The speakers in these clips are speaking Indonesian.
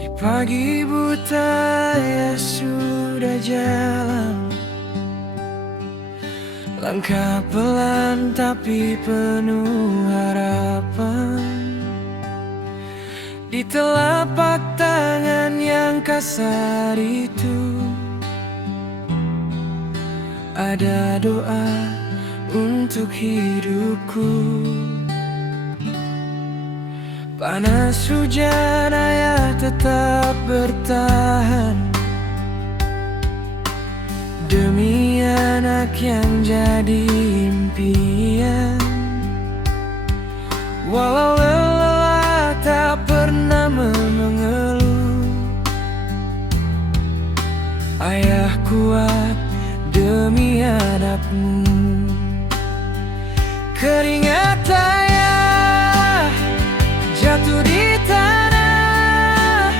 Di pagi buta ya sudah jalan, langkah pelan tapi penuh harapan. Di telapak tangan yang kasar itu ada doa untuk hidupku. Panas hujan ayah tetap bertahan demi anak yang jadi impian. Walau lelah tak pernah mengeluh, ayah kuat demi anakmu. Keringat ayah jatuh di tanah,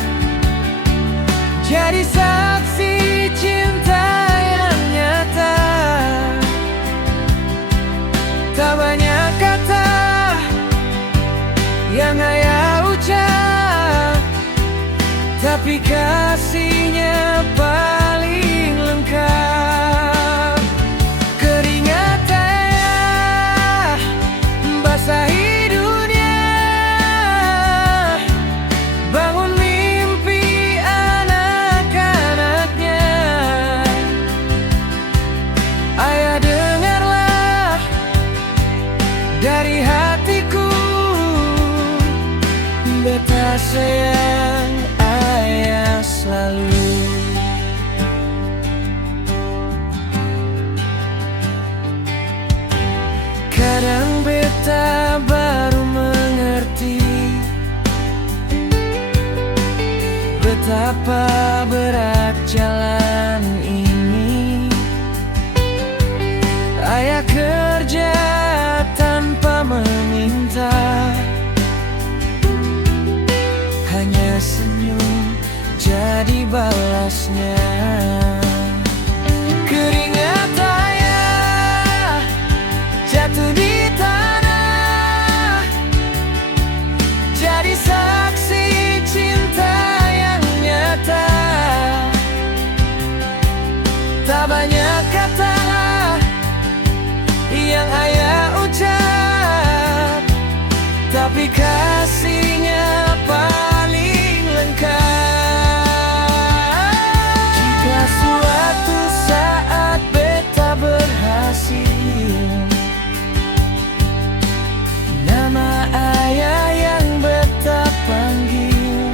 jadi saksi cinta yang nyata. Tak banyak kata yang ayah ucap, tapi kasihnya paling lengkap. Keringat ayah basahi dunia, bangun mimpi anak-anaknya. Ayah dengarlah dari hatiku, beta sayang ayah selalu. Kadang beta baru mengerti betapa berat jalan ini. Ayah kerja tanpa meminta, hanya senyum jadi balasnya. Keringat ayah jatuh di tanah, jadi saksi cinta yang nyata. Tak banyak kata yang ayah ucap, tapi kasihnya paling lengkap. Jika suatu saat beta berhasil, nama ayah yang beta panggil,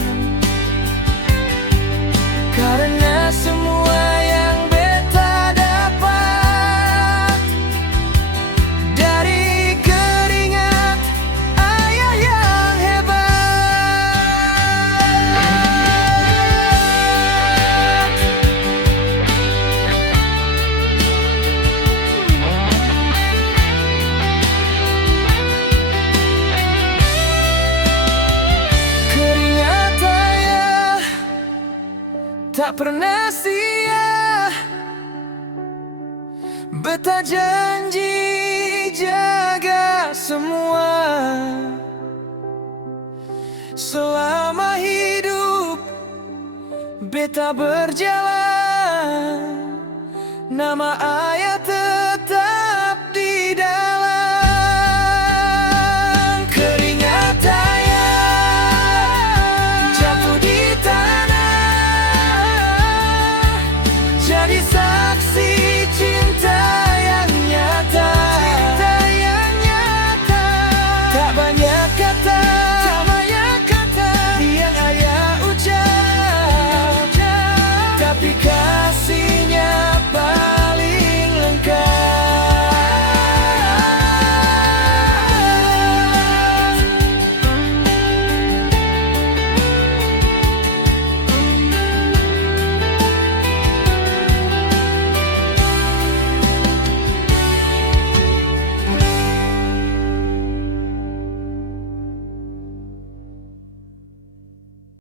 karena semua yang beta dapat dari keringat ayah yang hebat. Keringat ayah tak pernah sia, beta janji jaga semua. Selama hidup beta berjalan, nama ayah